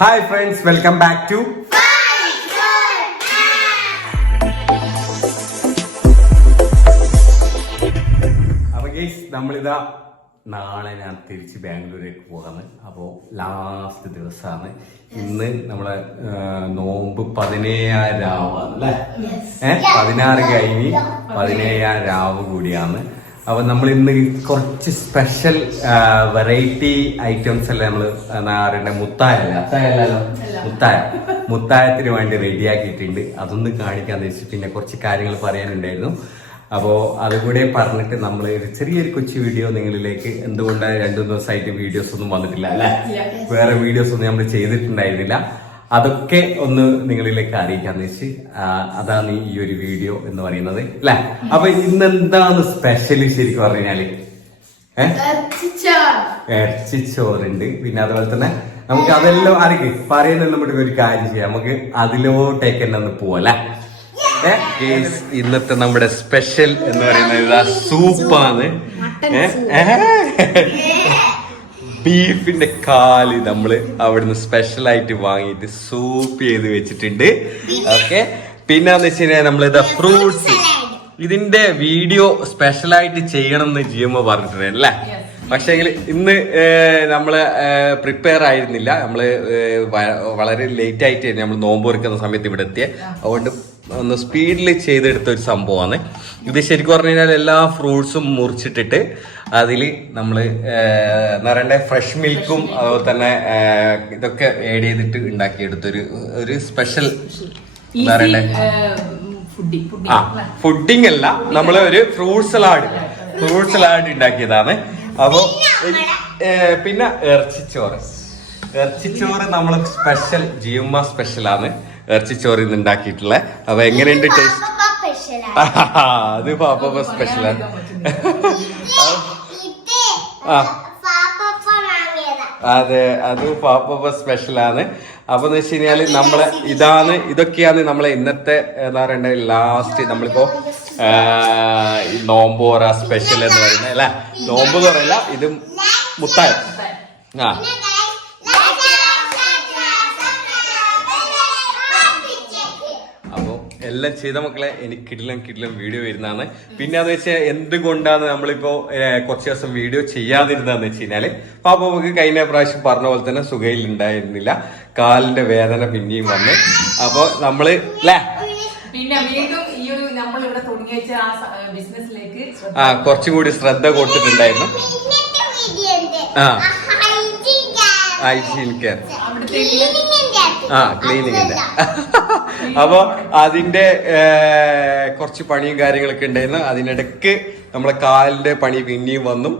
Hi friends, welcome back to അപ്പോൾ guys നമ്മളിതാ നാളെ ഞാൻ തിരിച്ച് ബാംഗ്ലൂരേക്ക് പോകാണ്. അപ്പോൾ ലാസ്റ്റ് ദിവസമാണ് ഇന്ന്. നമ്മളെ നോമ്പ് 17 രാവാണ് അല്ലേ? 16 കഴിഞ്ഞ് 17 രാവ് കൂടിയാണ്. അപ്പൊ നമ്മൾ ഇന്ന് കുറച്ച് സ്പെഷ്യൽ വെറൈറ്റി ഐറ്റംസ് അല്ലേ നമ്മൾ അറിയണ്ട. മുത്തായത്തിന് വേണ്ടി റെഡിയാക്കിയിട്ടുണ്ട്. അതൊന്ന് കാണിക്കാന്ന് വെച്ച് പിന്നെ കുറച്ച് കാര്യങ്ങൾ പറയാനുണ്ടായിരുന്നു. അപ്പോ അതുകൂടെ പറഞ്ഞിട്ട് നമ്മൾ ഒരു ചെറിയൊരു കൊച്ചു വീഡിയോ നിങ്ങളിലേക്ക്, എന്തുകൊണ്ടാണ് 2 ദിവസമായിട്ട് വീഡിയോസ് ഒന്നും വന്നിട്ടില്ല അല്ലെ, വേറെ വീഡിയോസ് ഒന്നും നമ്മൾ ചെയ്തിട്ടുണ്ടായിരുന്നില്ല, അതൊക്കെ ഒന്ന് നിങ്ങളിലേക്ക് അറിയിക്കാന്ന് വെച്ച് അതാണ് ഈ ഒരു വീഡിയോ എന്ന് പറയുന്നത് അല്ലെ. അപ്പൊ ഇന്ന് എന്താണ് സ്പെഷ്യല് ശരിക്കും പറഞ്ഞാല്? ഇറച്ചിച്ചോറുണ്ട്. പിന്നെ അതുപോലെ തന്നെ നമുക്ക് അതെല്ലാം അറിയിക്കും പറയുന്നത്. നമുക്ക് ഒരു കാര്യം ചെയ്യാം, നമുക്ക് അതിലോട്ടേക്ക് തന്നെ ഒന്ന് പോവല്ലേ. ഇന്നത്തെ നമ്മുടെ സ്പെഷ്യൽ എന്ന് പറയുന്നത് സൂപ്പാണ്. ബീഫിന്റെ കാല് നമ്മള് അവിടുന്ന് സ്പെഷ്യൽ ആയിട്ട് വാങ്ങിയിട്ട് സൂപ്പ് ചെയ്ത് വെച്ചിട്ടുണ്ട്. ഓക്കെ, പിന്നെന്ന് വെച്ച് കഴിഞ്ഞാൽ നമ്മളിതാ ഫ്രൂട്ട്സ്, ഇതിന്റെ വീഡിയോ സ്പെഷ്യലായിട്ട് ചെയ്യണം എന്ന് ജിയമ്മ പറഞ്ഞിട്ടുണ്ട് അല്ലേ. പക്ഷേ ഇന്ന് നമ്മള് പ്രിപ്പയർ ആയിരുന്നില്ല. നമ്മള് വളരെ ലേറ്റ് ആയിട്ട് നമ്മൾ നോമ്പ് തുറക്കുന്ന സമയത്ത് ഇവിടെ എത്തിയ, അതുകൊണ്ട് ഒന്ന് സ്പീഡിൽ ചെയ്തെടുത്ത ഒരു സംഭവമാണ് ഇത്. ശരിക്കും പറഞ്ഞു കഴിഞ്ഞാൽ എല്ലാ ഫ്രൂട്ട്സും മുറിച്ചിട്ടിട്ട് അതിൽ നമ്മൾ നിറയേണ്ട ഫ്രഷ് മിൽക്കും അതുപോലെ തന്നെ ഇതൊക്കെ ആഡ് ചെയ്തിട്ട് ഉണ്ടാക്കിയെടുത്തൊരു സ്പെഷ്യൽ ഫുഡിങ് അല്ല, നമ്മള് ഒരു ഫ്രൂട്ട് സലാഡ് ഉണ്ടാക്കിയതാണ്. അപ്പോ പിന്നെ ഇറച്ചിച്ചോറ് നമ്മള് സ്പെഷ്യൽ ജിയമ്മ സ്പെഷ്യലാണ് ഇറച്ചിച്ചോറ് ഇന്ന് ഉണ്ടാക്കിയിട്ടുള്ളത്. അപ്പൊ എങ്ങനെയുണ്ട് ടേസ്റ്റ്? അത് പാപ്പ സ്പെഷ്യലാണ്. അതെ, അത് പാപ്പ സ്പെഷ്യലാണ്. അപ്പൊ എന്ന് വെച്ച് കഴിഞ്ഞാല് നമ്മളെ ഇതൊക്കെയാണ് നമ്മളെ ഇന്നത്തെ എന്താ പറയണ്ടേ ലാസ്റ്റ്. നമ്മളിപ്പോ നോമ്പോറ സ്പെഷ്യൽ എന്ന് പറയുന്നത് അല്ലെ. നോമ്പ് എന്ന് പറയില്ല, ഇത് മുത്തായം. എല്ലാം ചെയ്ത മക്കളെ, എനിക്ക് കിടിലം വീഡിയോ വരുന്നതാണ്. പിന്നെ അത് വെച്ചാൽ എന്തുകൊണ്ടാണ് നമ്മളിപ്പോ കുറച്ച് ദിവസം വീഡിയോ ചെയ്യാതിരുന്നതെന്ന് വെച്ച് കഴിഞ്ഞാല്, പാപ്പക്ക് കഴിഞ്ഞ പ്രാവശ്യം പറഞ്ഞ പോലെ തന്നെ സുഖയിലുണ്ടായിരുന്നില്ല, കാലിന്റെ വേദന പിന്നെയും വന്ന്. അപ്പൊ നമ്മള് അല്ലേ കുറച്ചും കൂടി ശ്രദ്ധ കൊടുത്തിട്ടുണ്ടായിരുന്നു. ഹൈജീൻ കെയർ, ക്ലീനിങ്ങിന്റെ. അപ്പൊ അതിന്റെ കുറച്ച് പണിയും കാര്യങ്ങളൊക്കെ ഉണ്ടായിരുന്നു. അതിനിടക്ക് നമ്മളെ കാലിന്റെ പണി പിന്നെയും വന്നു.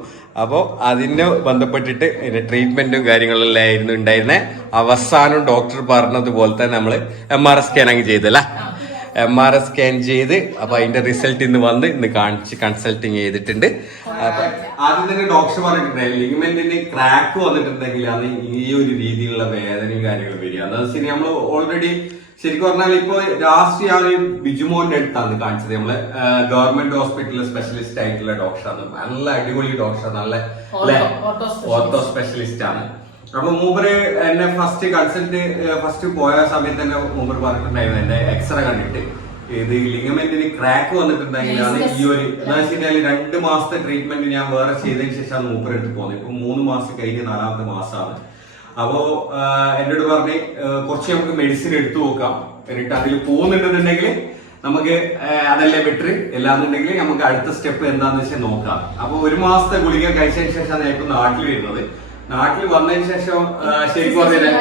അപ്പോൾ അതിനെ ബന്ധപ്പെട്ടിട്ട് ട്രീറ്റ്മെന്റും കാര്യങ്ങളെല്ലാം ആയിരുന്നു ഉണ്ടായിരുന്നത്. അവസാനം ഡോക്ടർ പറഞ്ഞതുപോലെ തന്നെ നമ്മള് MRI സ്കാൻ അങ്ങ് ചെയ്തല്ല. MRI സ്കാൻ ചെയ്ത് അപ്പൊ അതിന്റെ റിസൾട്ട് ഇന്ന് വന്ന് ഇന്ന് കൺസൾട്ടിങ് ചെയ്തിട്ടുണ്ട്. അപ്പൊ ആദ്യം തന്നെ ഡോക്ടർ പറഞ്ഞിട്ടുണ്ടായിരുന്നു, ലിഗമെന്റിന് ക്രാക്ക് വന്നിട്ടുണ്ടെങ്കിൽ അത് ഈ ഒരു രീതിയിലുള്ള വേദനയും കാര്യങ്ങളും വരിക. എന്താ വെച്ചാൽ നമ്മൾ ഓൾറെഡി ശരിക്കും പറഞ്ഞാൽ ഇപ്പൊ ലാസ്റ്റ് ഞാൻ ബിജുമോന്റെ അടുത്താണ് കാണിച്ചത്. നമ്മള് ഗവൺമെന്റ് ഹോസ്പിറ്റലിലെ സ്പെഷ്യലിസ്റ്റ് ആയിട്ടുള്ള ഡോക്ടറാണ്. നല്ല അടിപൊളി ഡോക്ടർ, നല്ല ഓർത്തോ സ്പെഷ്യലിസ്റ്റ് ആണ്. അപ്പൊ മൂപ്പര് എന്നെ ഫസ്റ്റ് പോയ സമയത്ത് തന്നെ മൂപ്പര് പറഞ്ഞിട്ടുണ്ടായിരുന്നു, എന്റെ എക്സ്റേ കണ്ടിട്ട് ഇത് ലിഗമെന്റിന് ക്രാക്ക് വന്നിട്ടുണ്ടെങ്കിലാണ് ഈ ഒരു എന്താ വെച്ച് കഴിഞ്ഞാൽ 2 മാസത്തെ ട്രീറ്റ്മെന്റ് ഞാൻ വേറെ ചെയ്തതിന് ശേഷമാണ് മൂപ്പര് എടുത്ത് പോകുന്നത്. ഇപ്പൊ 3 മാസം കഴിഞ്ഞ് 4ാമത്തെ മാസമാണ്. അപ്പോ എന്നോട് പറഞ്ഞ് കുറച്ച് നമുക്ക് മെഡിസിൻ എടുത്തു നോക്കാം, എന്നിട്ട് അതിൽ പോകുന്നുണ്ടെന്നുണ്ടെങ്കിൽ നമുക്ക് അതല്ലേ ബെറ്റർ, എല്ലാന്നുണ്ടെങ്കിൽ നമുക്ക് അടുത്ത സ്റ്റെപ്പ് എന്താന്ന് വെച്ചാൽ നോക്കാം. അപ്പൊ 1 മാസത്തെ ഗുളിക കഴിച്ചതിന് ശേഷമാണ് ഞാൻ ഇപ്പൊ നാട്ടിൽ വരുന്നത്. നാട്ടിൽ വന്നതിന് ശേഷം ശരിക്കും പറഞ്ഞാൽ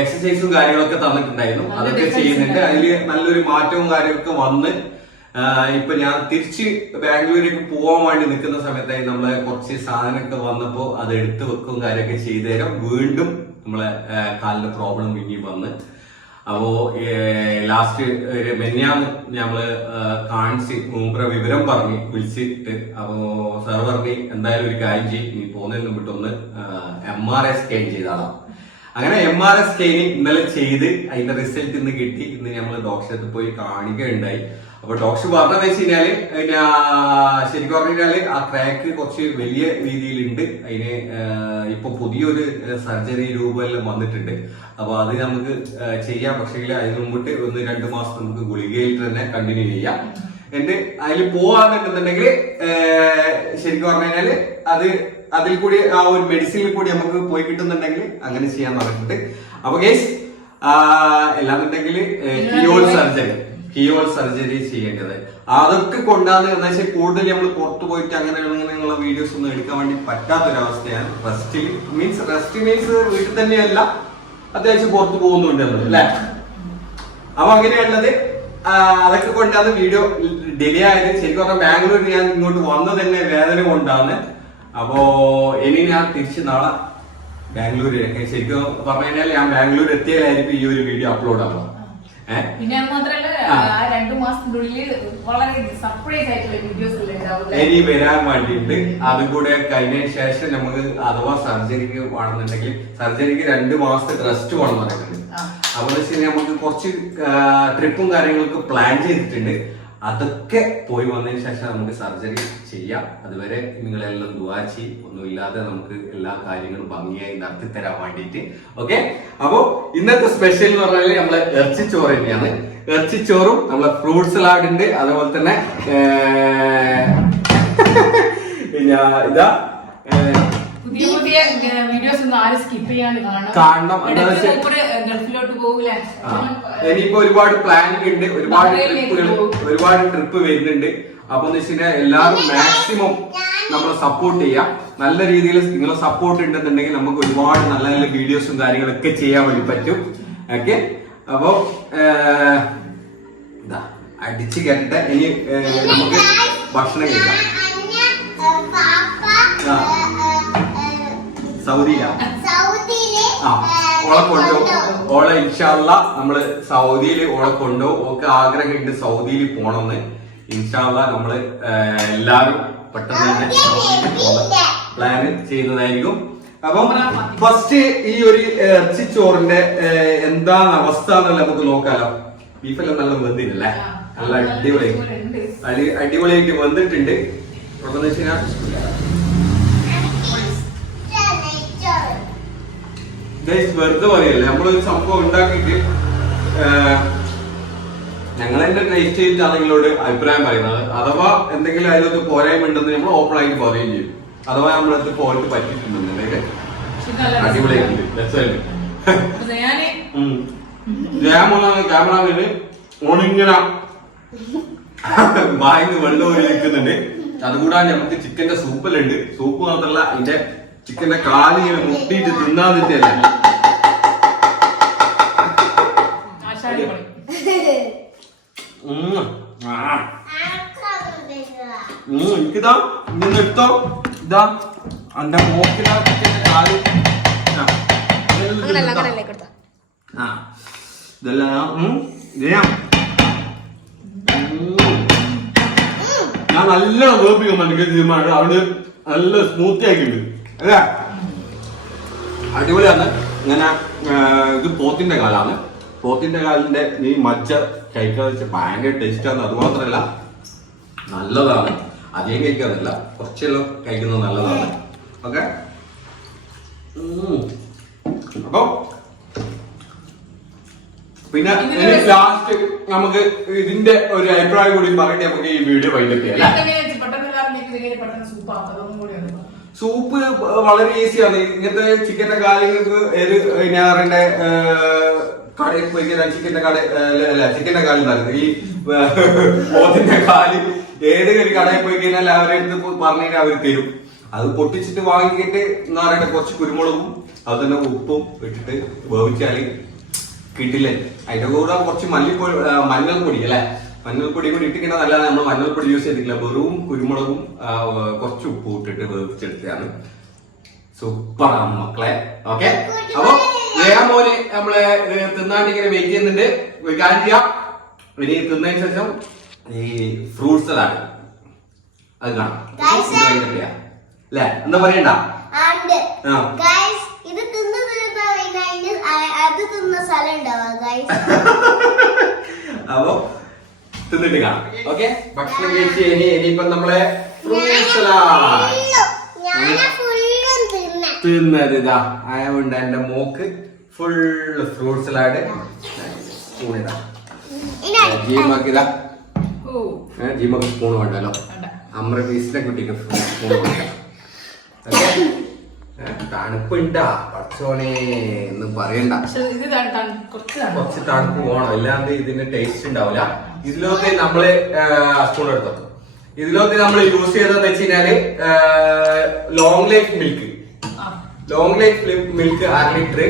എക്സസൈസും കാര്യങ്ങളൊക്കെ തന്നിട്ടുണ്ടായിരുന്നു, അതൊക്കെ ചെയ്യുന്നുണ്ട്. അതില് നല്ലൊരു മാറ്റവും കാര്യങ്ങളൊക്കെ വന്ന് ഇപ്പൊ ഞാൻ തിരിച്ച് ബാംഗ്ലൂരേക്ക് പോകാൻ വേണ്ടി നിൽക്കുന്ന സമയത്തായി നമ്മളെ കുറച്ച് സാധനമൊക്കെ വന്നപ്പോ അത് എടുത്തു വെക്കും കാര്യമൊക്കെ ചെയ്തു തരാം. വീണ്ടും നമ്മളെ കാലിന്റെ പ്രോബ്ലം പിന്നെയും വന്ന്. അപ്പോ ലാസ്റ്റ് ഒരു മെനിയാന്ന് നമ്മള് കാണിച്ച് മൂപ്പരെ വിവരം പറഞ്ഞ് വിളിച്ചിട്ട്, അപ്പോ സാർ പറഞ്ഞ് എന്തായാലും ഒരു കാര്യം ചെയ്യും, നീ പോകുന്നതിന് മുമ്പിട്ടൊന്ന് MRI സ്കാൻ ചെയ്താളാം. അങ്ങനെ MRI സ്കാനിങ് ഇന്നലെ ചെയ്ത് അതിന്റെ റിസൾട്ട് ഇന്ന് കിട്ടി. ഇന്ന് നമ്മൾ ഡോക്ടറെ അടുത്ത് പോയി കാണിക്കുകയുണ്ടായി. അപ്പൊ ഡോക്ടർ പറഞ്ഞതെന്ന് വെച്ച് കഴിഞ്ഞാല് ശരിക്കും പറഞ്ഞു കഴിഞ്ഞാല് ആ ക്രാക്ക് കുറച്ച് വലിയ രീതിയിലുണ്ട്. അതിന് ഇപ്പൊ പുതിയൊരു സർജറി രൂപമെല്ലാം വന്നിട്ടുണ്ട്. അപ്പൊ അത് നമുക്ക് ചെയ്യാം. പക്ഷേ അതിന് മുമ്പിട്ട് 1-2 മാസം നമുക്ക് ഗുളികയിൽ തന്നെ കണ്ടിന്യൂ ചെയ്യാം. എന്റെ അതിൽ പോവാന്നുണ്ടെന്നുണ്ടെങ്കിൽ ശരിക്കും പറഞ്ഞു കഴിഞ്ഞാല് അതിൽ കൂടി ആ ഒരു മെഡിസിനിൽ കൂടി നമുക്ക് പോയി കിട്ടുന്നുണ്ടെങ്കിൽ അങ്ങനെ ചെയ്യാൻ പറഞ്ഞിട്ടുണ്ട്. അപ്പൊ ഗൈസ് എല്ലാന്നുണ്ടെങ്കിൽ കീഹോൾ സർജറി ചെയ്യേണ്ടത് അതൊക്കെ കൊണ്ടാണ് എന്താ വെച്ചാൽ കൂടുതൽ നമ്മൾ പുറത്തു പോയിട്ട് അങ്ങനെയുള്ള വീഡിയോസ് ഒന്നും എടുക്കാൻ വേണ്ടി പറ്റാത്തൊരവസ്ഥയാണ്. റെസ്റ്റ് മീൻസ് വീട്ടിൽ തന്നെയല്ല, അത്യാവശ്യം പുറത്തു പോകുന്നുണ്ട് നമ്മൾ അല്ലെ. അപ്പൊ അങ്ങനെയുള്ളത് അതൊക്കെ കൊണ്ടാണ് വീഡിയോ ഡിലേ ആയത്. ശരിക്കും പറഞ്ഞാൽ ബാംഗ്ലൂർ ഞാൻ ഇങ്ങോട്ട് വന്നത് തന്നെ വേദന കൊണ്ടാണ്. അപ്പോ ഇനി ഞാൻ തിരിച്ച് നാളെ ബാംഗ്ലൂരിലേക്ക് ശരിക്കും പറഞ്ഞു കഴിഞ്ഞാൽ ഞാൻ ബാംഗ്ലൂർ എത്തിയാലായിരിക്കും ഈ ഒരു വീഡിയോ അപ്ലോഡ് ആവുക. പിന്നെ അത് മാത്രല്ല 2 മാസത്തിനുള്ളിൽ വളരെ സർപ്രൈസ് ആയിട്ടുള്ള വീഡിയോസ് ഇനി വരാൻ വേണ്ടിയിട്ട് അതും കൂടെ കഴിഞ്ഞതിന് ശേഷം നമുക്ക് അഥവാ സർജറിക്ക് വേണമെന്നുണ്ടെങ്കിൽ സർജറിക്ക് 2 മാസത്തെ റെസ്റ്റ് വേണം പറയുന്നുണ്ട്. അപ്പൊ നമുക്ക് കുറച്ച് ട്രിപ്പും കാര്യങ്ങളൊക്കെ പ്ലാൻ ചെയ്തിട്ടുണ്ട്. അതൊക്കെ പോയി വന്നതിന് ശേഷം നമുക്ക് സർജറി ചെയ്യാം. അതുവരെ നിങ്ങളെല്ലാം ദുആ ചെയ്യ്, ഒന്നുമില്ലാതെ നമുക്ക് എല്ലാ കാര്യങ്ങളും ഭംഗിയായി നടത്തി തരാൻ വേണ്ടിയിട്ട്. ഓക്കെ, അപ്പൊ ഇന്നത്തെ സ്പെഷ്യൽ എന്ന് പറഞ്ഞാൽ നമ്മളെ ഇറച്ചിച്ചോറ് തന്നെയാണ്. ഇറച്ചിച്ചോറും നമ്മളെ ഫ്രൂട്ട് സലാഡ് ഉണ്ട്. അതുപോലെ തന്നെ ഇതാ പുതിയ പുതിയ വീഡിയോസ് ഒന്നും ആരും സ്കിപ്പ് ചെയ്യാണ്ട് കാണണം. ഗൾഫിലോട്ട് പോകില്ല. ഇനിയിപ്പോ ഒരുപാട് പ്ലാനിങ് ഉണ്ട്, ഒരുപാട് ട്രിപ്പ് വരുന്നുണ്ട്. അപ്പൊ എന്ന് വെച്ച് കഴിഞ്ഞാൽ എല്ലാവരും മാക്സിമം നമ്മളെ സപ്പോർട്ട് ചെയ്യാം. നല്ല രീതിയിൽ നിങ്ങളെ സപ്പോർട്ട് ഉണ്ടെന്നുണ്ടെങ്കിൽ നമുക്ക് ഒരുപാട് നല്ല നല്ല വീഡിയോസും കാര്യങ്ങളൊക്കെ ചെയ്യാൻ വേണ്ടി പറ്റും. ഓക്കെ, അപ്പൊ അടിച്ചു കേട്ടിട്ട് ഇനി നമുക്ക് ഭക്ഷണം കഴിക്കാം. സൗദിയിലാ ഓളെ കൊണ്ടുപോകും. ഓളെ ഇൻഷാല്ല നമ്മള് സൗദിയിൽ ഓളെ കൊണ്ടുപോകും. ഓക്ക് ആഗ്രഹമുണ്ട് സൗദിയിൽ പോണമെന്ന്. ഇൻഷാല്ല നമ്മള് എല്ലാരും പെട്ടെന്ന് തന്നെ സൗദിയിൽ പോകുന്ന പ്ലാന് ചെയ്യുന്നതായിരിക്കും. അപ്പം ഫസ്റ്റ് ഈ ഒരു ഇറച്ചിച്ചോറിന്റെ എന്താണ് അവസ്ഥ എന്നുള്ള നമുക്ക് നോക്കാലോ. ബീഫെല്ലാം നല്ല വെന്തില്ലേ, നല്ല അടിപൊളിയായിട്ട് വന്നിട്ടുണ്ട്. അപ്പൊ എന്ന് വെച്ച് കഴിഞ്ഞാൽ വെറുതെ പറയല്ലേ, നമ്മളൊരു സംഭവം ഉണ്ടാക്കിയിട്ട് ഞങ്ങൾ തന്നെ ടേസ്റ്റ് ചെയ്തിട്ടാണ് നിങ്ങളോട് അഭിപ്രായം പറയുന്നത്. അഥവാ എന്തെങ്കിലും അതിലൊക്കെ പോരായ്മ ഉണ്ടെന്ന് നമ്മൾ ഓപ്പൺ ആയിട്ട് പറയുകയും ചെയ്യും. അഥവാ നമ്മളത് പോയിട്ട് പറ്റിയിട്ടുണ്ടെന്നുണ്ടെങ്കിൽ അടിപൊളിയായിട്ടുണ്ട്, രസമായിട്ട്. ക്യാമറമാന് ഓണിങ്ങനെ വായിന്ന് വെള്ളം നിൽക്കുന്നുണ്ട്. അതുകൂടാതെ നമുക്ക് ചിക്കന്റെ സൂപ്പെല്ലാം സൂപ്പ് മാത്രമല്ല അതിന്റെ ചിക്കന്റെ കാല് ഇങ്ങനെ മുട്ടിയിട്ട് തിന്നാതിട്ടല്ല. എനിക്കിതാ ഇങ്ങനെ എടുത്തോ, ഇതാ എന്റെ മോക്കിലാ ചിക്കന്റെ കാല് ഞാൻ നല്ല വേപ്പിക്കാൻ വേണ്ടി അവിടെ നല്ല സ്മൂത്തി ആക്കിയിട്ടുണ്ട് അല്ലേ, അടിപൊളിയാണ്. ഇങ്ങനെ ഇത് പോത്തിന്റെ കാലാണ്. പോത്തിന്റെ കാലിന്റെ ഈ മജ്ജ കഴിക്കാന്ന് വെച്ചാൽ ഭയങ്കര ടേസ്റ്റാണ്. അതുമാത്രമല്ല നല്ലതാണ്. അധികം കഴിക്കാറില്ല, കുറച്ചെല്ലാം കഴിക്കുന്നത് നല്ലതാണ്. ഓക്കെ, അപ്പൊ പിന്നെ ലാസ്റ്റ് നമുക്ക് ഇതിന്റെ ഒരു അഭിപ്രായം കൂടി പറഞ്ഞിട്ട് നമുക്ക് ഈ വീഡിയോ വൈൻഡപ്പ് ചെയ്യാം. സൂപ്പ് വളരെ ഈസിയാണ്. ഇങ്ങനത്തെ ചിക്കന്റെ കാര്യങ്ങൾക്ക് ഞാറിന്റെ കടയിൽ പോയി ചിക്കന്റെ ചിക്കന്റെ കാലിൽ നടക്കുന്നത് ഈ പോത്തിന്റെ കാല് ഏത് കടയിൽ പോയി കഴിഞ്ഞാൽ അവരെ അടുത്ത് പറഞ്ഞു കഴിഞ്ഞാൽ അവർ തരും. അത് പൊട്ടിച്ചിട്ട് വാങ്ങിക്കിട്ട് എന്ന് പറയട്ടെ കുറച്ച് കുരുമുളകും അത് തന്നെ ഉപ്പും ഇട്ടിട്ട് വേവിച്ചാല് കിട്ടില്ലേ. അതിന്റെ കൂടെ കുറച്ച് മഞ്ഞൾപ്പൊടി അല്ലെ, മഞ്ഞൾപ്പൊടി കൂടി ഇട്ടിങ്ങനെ നല്ലതാണ്. നമ്മൾ മഞ്ഞൾപ്പൊടി യൂസ് ചെയ്തിട്ടില്ല, വെറും കുരുമുളകും കുറച്ച് ഉപ്പും ഇട്ടിട്ട് വേവിച്ചെടുത്തതാണ്. സൂപ്പറാണ് മക്കളെ. ഓക്കെ, അപ്പൊ വേഗം പോലെ നമ്മള് തിന്നാണ്ട് ഇങ്ങനെ വെയിറ്റ് ചെയ്യുന്നുണ്ട്. കാര്യം ചെയ്യാം, ഇനി തിന്നതിന് ശേഷം ഈ ഫ്രൂട്ട് സലാഡ് അത് കാണാം അല്ലെ, എന്താ പറയണ്ട. അപ്പൊ തിന്നിട്ട് കാണാം. ഓക്കെ, ഭക്ഷണം കഴിച്ച് ഇനിയിപ്പം നമ്മളെ ഫ്രൂട്ട് സലാഡ് തിന്നത് ഇതാ ആയതുകൊണ്ട് എന്റെ മോക്ക് ഫുള്ള് ഫ്രൂട്ട് സലാഡ് സ്പൂണിതാ. ജീമക്ക് ഇതാ, ജീമക്ക് സ്പൂൺ വേണ്ടല്ലോ. അമ്ര പീസിനെ കുട്ടിക്ക് സ്പൂൺ വേണ്ട. തണുപ്പുണ്ടാ പച്ചോനെ എന്ന് പറയണ്ട. കുറച്ച് തണുപ്പ് പോകണം, ഇല്ലാണ്ട് ഇതിന്റെ ടേസ്റ്റ് ഉണ്ടാവില്ല. ഇതിലൊക്കെ നമ്മള് സ്പൂൺ എടുത്തോ. ഇതിലൊക്കെ നമ്മൾ യൂസ് ചെയ്തതെന്ന് വെച്ച് കഴിഞ്ഞാല് ലോങ് ലൈഫ് മിൽക്ക്, 1/2 ലിറ്റർ.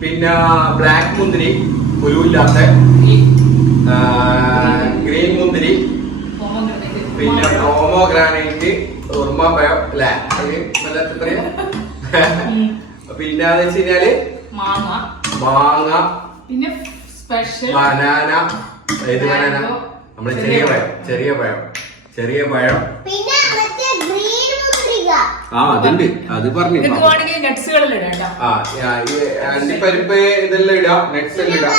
പിന്നെ ബ്ലാക്ക് മുന്തിരി, കുരുവില്ലാത്ത ഗ്രീൻ മുന്തിരി, പിന്നെ പോമോഗ്രാനൈറ്റ്, ഉർമ്മപ്പഴം അല്ലേ, പിന്നെ വെച്ച് കഴിഞ്ഞാല് മാങ്ങ, പിന്നെ ബനാന. ഏത് ബനാന? നമ്മള് ചെറിയ പഴം. ആ അതുണ്ട്, അത് പറഞ്ഞു. അണ്ടിപ്പരിപ്പ് ഇതെല്ലാം ഇടാം, നെറ്റ്സ് എല്ലാം ഇടാം.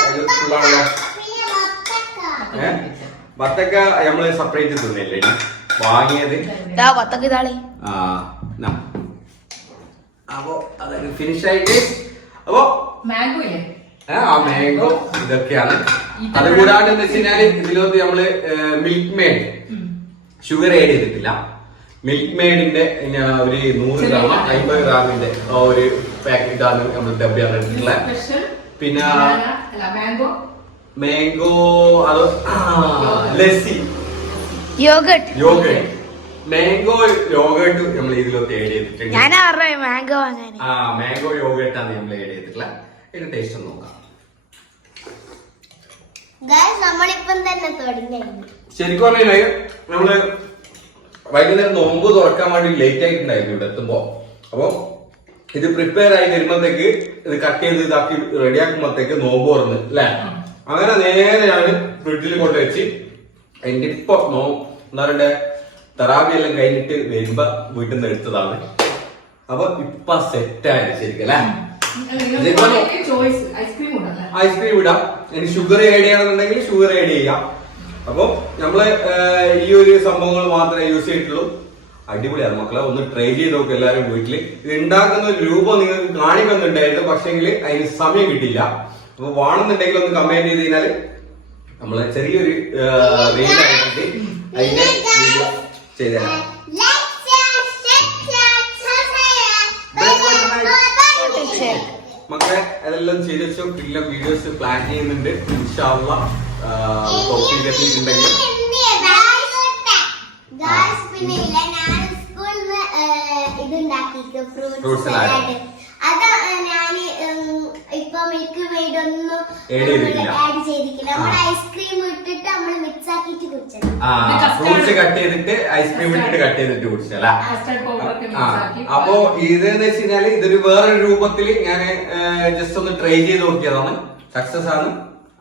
വത്തക്ക നമ്മള് സെപ്പറേറ്റ് തിന്നില്ലേ വാങ്ങിയത്. അപ്പൊ അതൊരു ഫിനിഷ് ആയിട്ട്. അപ്പൊ മാംഗോ ഇതൊക്കെയാണ്. അത് കൂടാണ്ട് എന്താ വെച്ച് കഴിഞ്ഞാല് ഇതിലോട്ട് നമ്മള് മിൽക്ക് മെയ്ഡ് ഷുഗർ ആഡ് ചെയ്തിട്ടില്ല. മിൽക്ക് മെയ്ഡിന്റെ ഒരു 100 ഗ്രാം 50 ഗ്രാമിന്റെ ഒരു പാക്കറ്റ് ആണ് നമ്മൾ ഡബ്ബയാണ് എടുത്തിട്ടുള്ളത്. പിന്നെ മാംഗോ, അത് ലസ്സി, യോഗട്ട്, മാംഗോ യോഗട്ട് നമ്മൾ ഇതിലൊക്കെ ആഡ് ചെയ്തിട്ടുണ്ട്. മാംഗോ യോഗട്ട് ആണ് നമ്മൾ ആഡ് ചെയ്തിട്ടുള്ളത്. ഇതിന്റെ ടേസ്റ്റ് ഒന്ന് നോക്കാം. ശരിക്കും പറഞ്ഞാല് നമ്മള് വൈകുന്നേരം നോമ്പ് തുറക്കാൻ വേണ്ടി ലേറ്റ് ആയിട്ടുണ്ടായിരുന്നു ഇവിടെ എത്തുമ്പോ. അപ്പൊ ഇത് പ്രിപ്പയർ ആയി വരുമ്പോഴത്തേക്ക് ഇത് കട്ട് ചെയ്ത് ഇതാക്കി റെഡിയാക്കുമ്പോഴത്തേക്ക് നോമ്പ് തുറന്ന് അല്ലെ. അങ്ങനെ നേരെ ഞാൻ ഫ്രിഡ്ജിൽ കൊണ്ട് വെച്ച് എന്റെ ഇപ്പൊ എന്താ പറയണ്ടേ തെറാപ്പി എല്ലാം കഴിഞ്ഞിട്ട് വരുമ്പോ വീട്ടിൽ നിന്ന് എടുത്തതാണ്. അപ്പൊ ഇപ്പൊ സെറ്റായത് ശരിക്കും അല്ലെ. ഐസ്ക്രീം ഇടാം, ഇനി ഷുഗർ ആഡ് ചെയ്യണമെന്നുണ്ടെങ്കിൽ ഷുഗർ ആഡ് ചെയ്യാം. അപ്പൊ നമ്മള് ഈ ഒരു സംഭവങ്ങൾ മാത്രമേ യൂസ് ചെയ്തിട്ടുള്ളൂ. അടിപൊളിയാണ് മക്കളെ, ഒന്ന് ട്രൈ ചെയ്ത് നോക്കും എല്ലാവരും വീട്ടില്. ഇത് ഉണ്ടാക്കുന്ന ഒരു രൂപം നിങ്ങൾക്ക് കാണിക്കുന്നുണ്ടായിരുന്നു, പക്ഷെങ്കിൽ അതിന് സമയം കിട്ടിയില്ല. അപ്പൊ വേണമെന്നുണ്ടെങ്കിൽ ഒന്ന് കമന്റ് ചെയ്ത് കഴിഞ്ഞാല് നമ്മള് ചെറിയൊരു റീലായിട്ട് അതിന്റെ വീഡിയോ ചെയ്തുതരാം. മക്കളെ അതെല്ലാം ചെയ്ത് വെച്ചോ. പിന്നെ വീഡിയോസ് പ്ലാൻ ചെയ്യുന്നുണ്ട് ഇൻഷാ അല്ലാഹ്. എത്തിയിട്ടുണ്ടെങ്കിൽ ഫ്രൂട്ട് സലാഡ് അത് ഞാൻ ഇപ്പൊ മിൽക്ക് മെയ്ഡ് ഒന്നും ആഡ് ചെയ്തിട്ടില്ല. നമ്മൾ ഐസ്ക്രീം ഇട്ടിട്ട് നമ്മൾ മിക്സ് ആക്കിട്ട് കുടിച്ചത്. ഫ്രൂട്ട്സ് കട്ട് ചെയ്തിട്ട് ഐസ്ക്രീം ഇട്ടിട്ട് കട്ട് ചെയ്തിട്ട് കുടിച്ചല്ല. അപ്പൊ ഇതെന്ന് വെച്ച് കഴിഞ്ഞാല് ഇതൊരു വേറൊരു രൂപത്തിൽ ഞാൻ ജസ്റ്റ് ഒന്ന് ട്രൈ ചെയ്ത് നോക്കിയതാണ്. സക്സസ് ആണ്,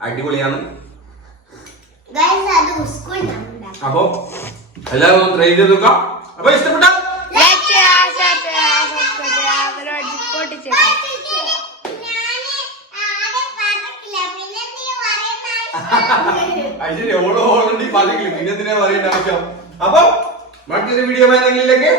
അടിപൊളിയാണ്. അപ്പൊ എല്ലാവരും ഒന്ന് ട്രൈ ചെയ്ത് നോക്കാം. അപ്പൊ ഇഷ്ടപ്പെട്ട ശരി, ഓൾറെഡി പറഞ്ഞില്ല, പിന്നെ എന്തിനാ പറയേണ്ട ആവശ്യം. അപ്പൊ മറ്റൊരു വീഡിയോ വേണമെങ്കിലേക്ക്